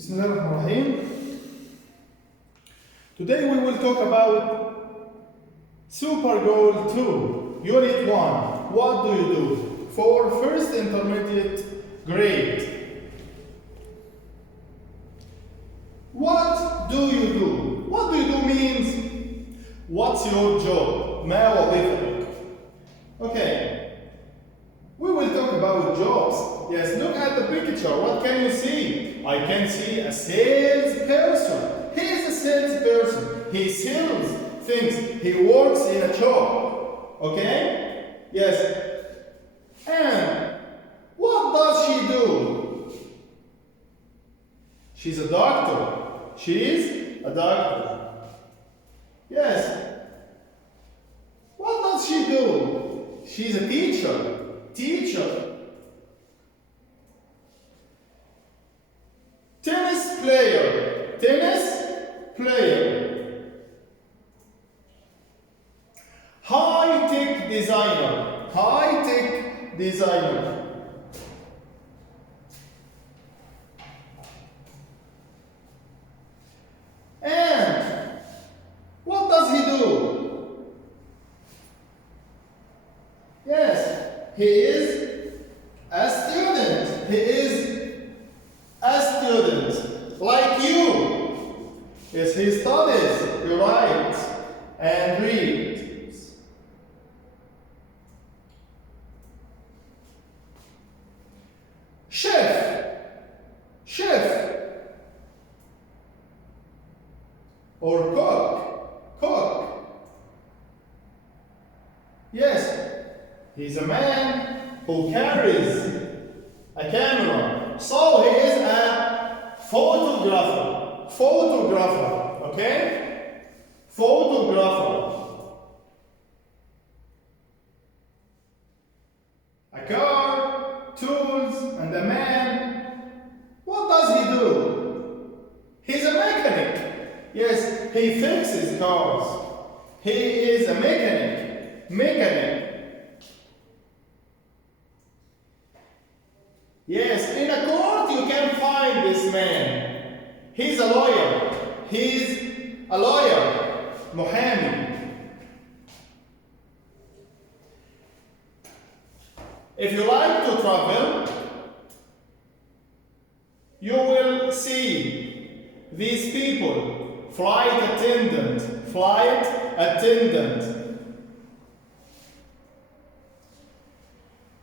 Bismillahirrahmanirrahim. Today we will talk about Super Goal 2, Unit 1. What do you do for first intermediate grade? What do you do? What do you do means what's your job? ما وظيفتك? Okay. We will talk about jobs. Yes, look at the picture. What can you see? I can see a salesperson. He is a salesperson. He sells things. He works in a shop. Okay? Yes. And what does she do? She's a doctor. She is a doctor. Yes. What does she do? She's a teacher. Teacher. Tennis player. Tennis player. High-tech designer. High-tech designer. And what does he do? Yes, he is a student. He is a student like you. Yes, he studies, he writes and reads. Chef. Chef. Or cook. Cook. Yes, he's a man who carries a camera. So he is a photographer. Photographer. Okay? Photographer. A car, tools, and a man. What does he do? He's a mechanic. Yes, he fixes cars. He is a mechanic. Mechanic. Yes, in a court you can find this man. He's a lawyer. He's a lawyer. محامي. If you like to travel, you will see these people. Flight attendant. Flight attendant.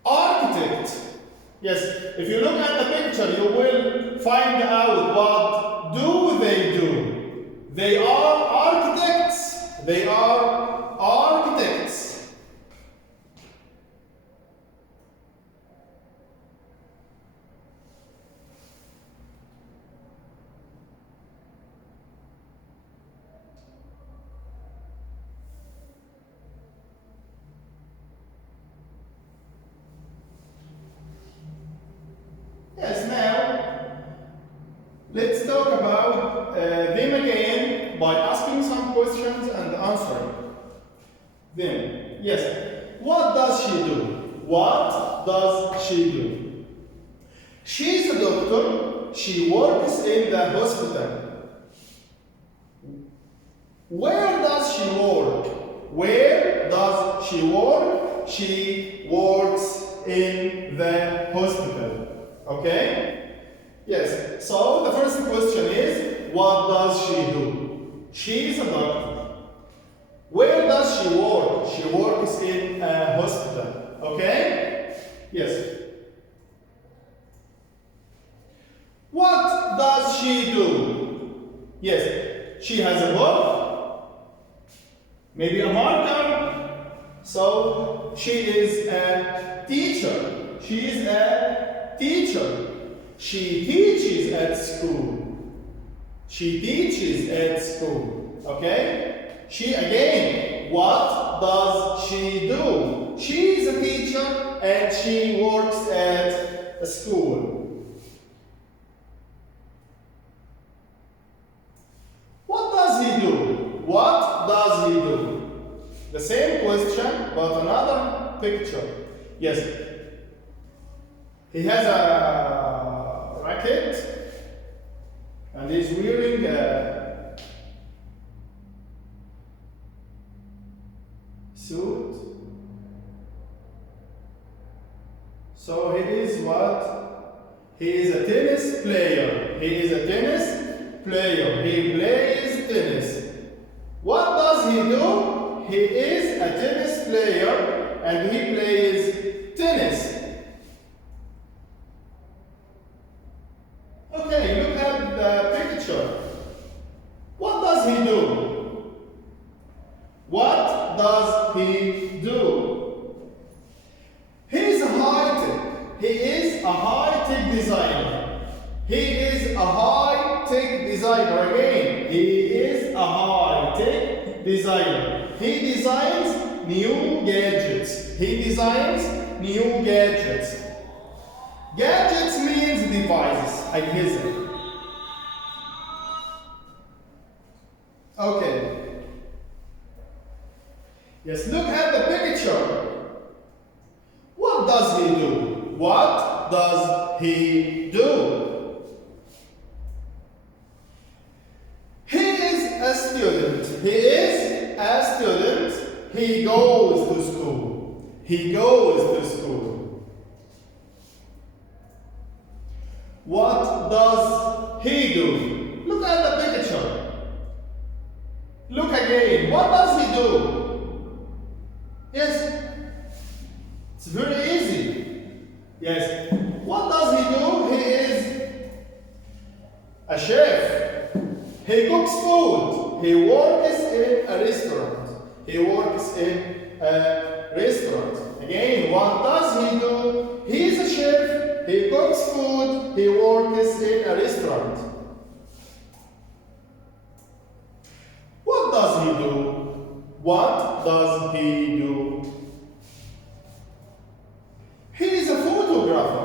Architect. Yes, if you look at the picture, you will find out what do they do. They are architects. They are architects. Yes, now let's talk about them again by asking some questions and answering them. Yes, what does she do? What does she do? She's a doctor. She works in the hospital. Where does she work? Where does she work? She works in the hospital. Okay? Yes. So the first question is, what does she do? She is a doctor. Where does she work? She works in a hospital. Okay? Yes. What does she do? Yes. She has a book. Maybe a marker. So she is a teacher. She is a teacher. She teaches at school. She teaches at school. Okay? She again, what does she do? She is a teacher and she works at a school. What does he do? What does he do? The same question but another picture. Yes. He has a racket is wearing a suit. So he is what? He is a tennis player. He is a tennis player. He plays tennis. What does he do? He is a tennis player and he plays tennis. Okay, look at the picture. What does he do? What does he do? He is a high-tech. He is a high-tech designer. He is a high-tech designer. Again, he is a high-tech designer. He designs new gadgets. He designs new gadgets. Gadgets means devices. أجهزة. Okay. Yes, look at the picture. What does he do? What does he do? He is a student. He is a student. He goes to school. He goes to school. What does he do? Look at the picture. Look again. What does he do? Yes. It's very easy. Yes. What does he do? He is a chef. He cooks food. He works in a restaurant. He works in a restaurant. Again, what does he do? He is a chef. He cooks food. He works in a restaurant. What does he do? What does he do? He is a photographer.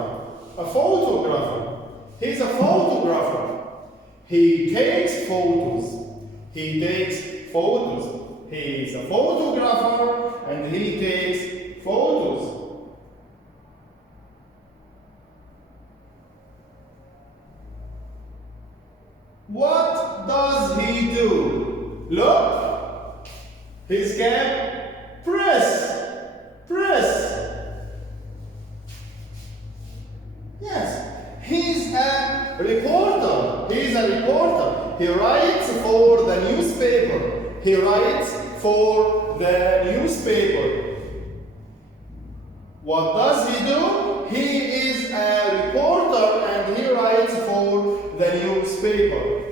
A photographer. He is a photographer. He takes photos. He takes photos. He is a photographer and he takes photos. What does he do? Look. His cap. Press. Press. Yes. He's a reporter. He's a reporter. He writes for the newspaper. He writes for the newspaper. What does he do? He is a reporter and he writes for the newspaper.